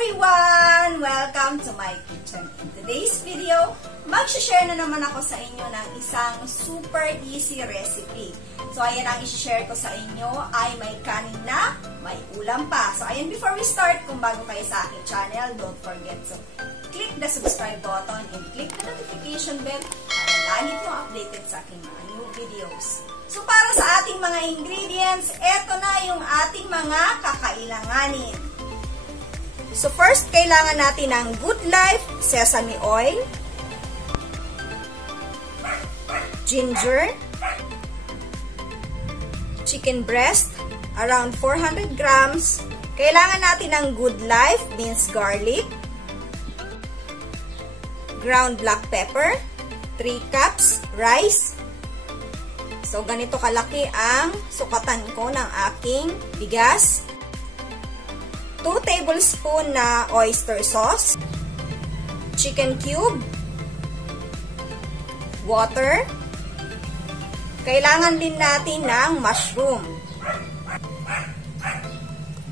everyone! Welcome to my kitchen. In today's video, mag-share na naman ako sa inyo ng isang super easy recipe. So, ayan ang i-share ko sa inyo ay may kanin na, may ulam pa. So, ayan, before we start, kung bago kayo sa aking channel, don't forget to click the subscribe button and click the notification bell para lagi nyo updated sa aking mga new videos. So, para sa ating mga ingredients, eto na yung ating mga kakailanganin. So, first, kailangan natin ng Good Life Sesame Oil, ginger, chicken breast, around 400 grams. Kailangan natin ng Good Life minced garlic, ground black pepper, 3 cups rice. So, ganito kalaki ang sukatan ko ng aking bigas. 2 tablespoon na oyster sauce, chicken cube, water. Kailangan din natin ng mushroom,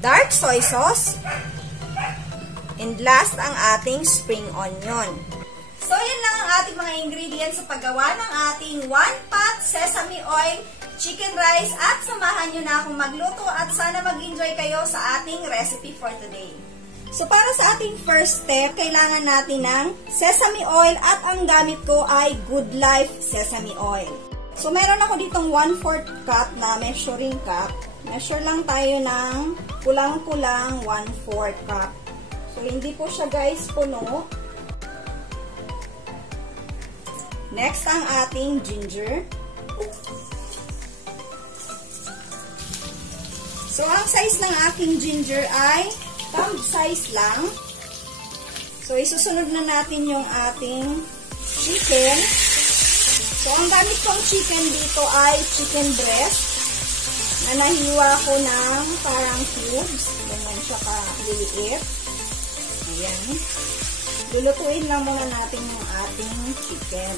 dark soy sauce, and last ang ating spring onion. So, yan lang ang ating mga ingredients sa paggawa ng ating 1 pot sesame oil chicken rice at samahan nyo na akong magluto at sana mag-enjoy kayo sa ating recipe for today. So, para sa ating first step, kailangan natin ng sesame oil at ang gamit ko ay Good Life sesame oil. So, meron ako ditong 1/4 cup na measuring cup. Measure lang tayo ng kulang-kulang 1/4 cup. So, hindi po siya guys puno. Next, ang ating ginger. So, ang size ng aking ginger ay thumb size lang. So, isusunod na natin yung ating chicken. So, ang gamit kong chicken dito ay chicken breast na nahiwa ko ng parang cubes. Ganyan siya ka-liliit. Ayan. Lulutuin lang muna natin yung ating chicken.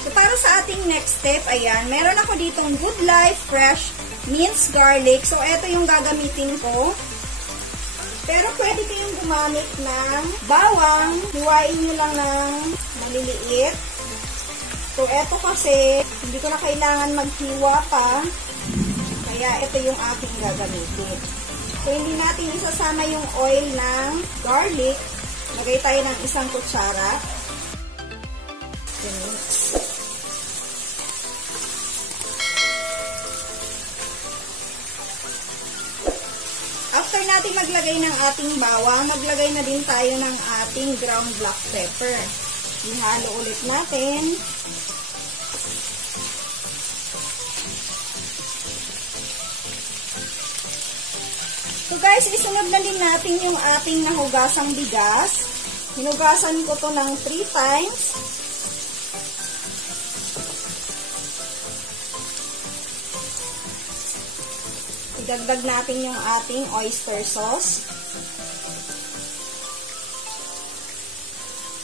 So, para sa ating next step, ayan, meron ako ditong Good Life Fresh minced garlic. So, ito yung gagamitin ko. Pero, pwede kayong gumamit ng bawang. Hiwain nyo lang ng maliliit. So, ito kasi, hindi ko na kailangan maghiwa pa. Kaya, ito yung aking gagamitin. So, hindi natin isasama yung oil ng garlic. Lagay tayo ng 1 kutsara. Ganun. After natin maglagay ng ating bawang, maglagay na din tayo ng ating ground black pepper. Ihalo ulit natin. So guys, isunod na din natin yung ating nahugasang bigas. Hinugasan ko to ng 3 times. Idagdag natin yung ating oyster sauce.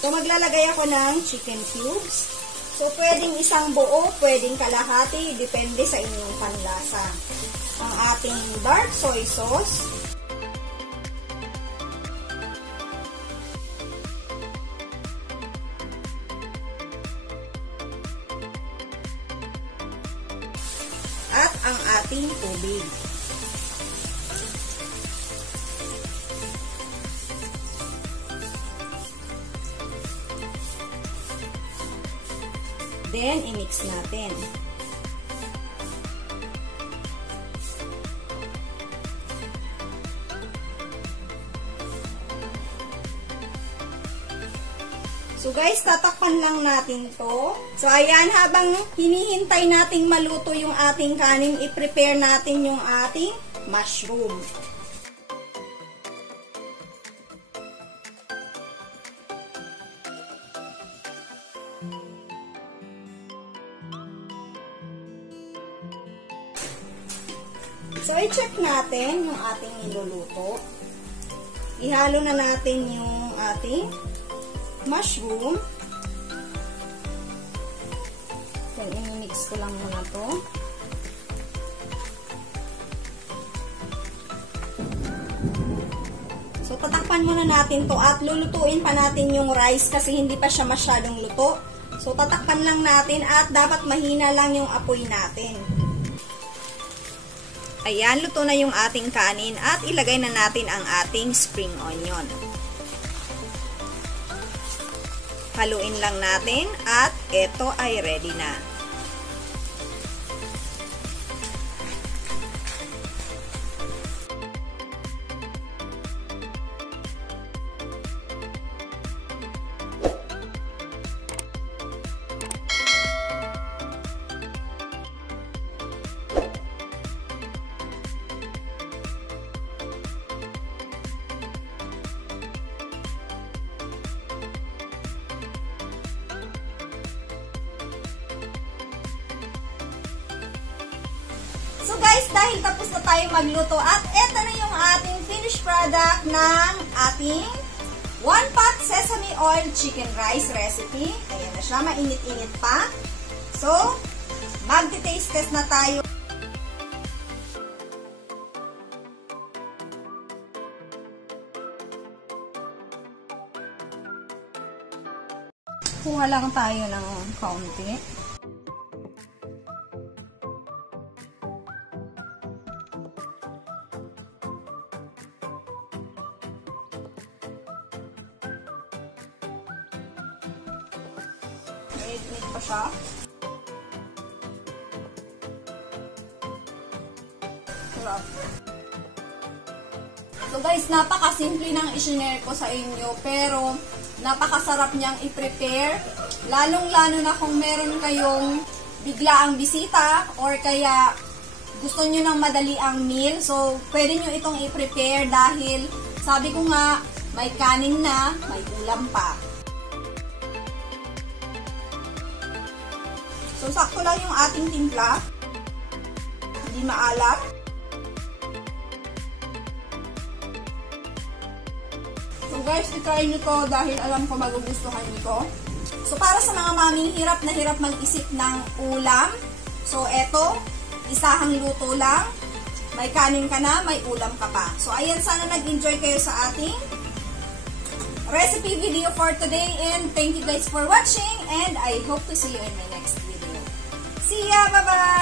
So, maglalagay ako ng chicken cubes. So, pwedeng isang buo, pwedeng kalahati, depende sa inyong panlasa. Ang ating dark soy sauce. At ang ating tubig. Then, i-mix natin. So, guys, tatakpan lang natin to. So, ayan, habang hinihintay nating maluto yung ating kanin, i-prepare natin yung ating mushroom. So, i-check natin yung ating niluluto. Ihalo na natin yung ating mushroom. ko lang muna to. So, tatakpan muna natin to at lulutuin pa natin yung rice kasi hindi pa siya masyadong luto. So, tatakpan lang natin at dapat mahina lang yung apoy natin. Ayan, luto na yung ating kanin at ilagay na natin ang ating spring onion. Haluin lang natin at ito ay ready na. So guys, dahil tapos na tayo magluto at eto na yung ating finished product ng ating 1-pot sesame oil chicken rice recipe. Ayan na siya, mainit-init pa. So, magti-taste test na tayo. Kuha lang tayo ng kaunti. Mainit pa siya. Sarap. So guys, napakasimple ng isinare ko sa inyo pero napakasarap niyang i-prepare. Lalong-lalo na kung meron kayong biglaang bisita or kaya gusto nyo ng madali ang meal. So, pwede nyo itong i-prepare dahil sabi ko nga, may kanin na, may ulam pa. So, sakto lang yung ating timpla. Hindi maalat. So, guys, itry nyo to dahil alam ko magugustuhan nyo to. So, para sa mga maming hirap na hirap mag-isip ng ulam. So, eto, isahang luto lang. May kanin ka na, may ulam ka pa. So, ayan, sana nag-enjoy kayo sa ating recipe video for today. And thank you guys for watching. And I hope to see you in my next video. See ya! Bye-bye!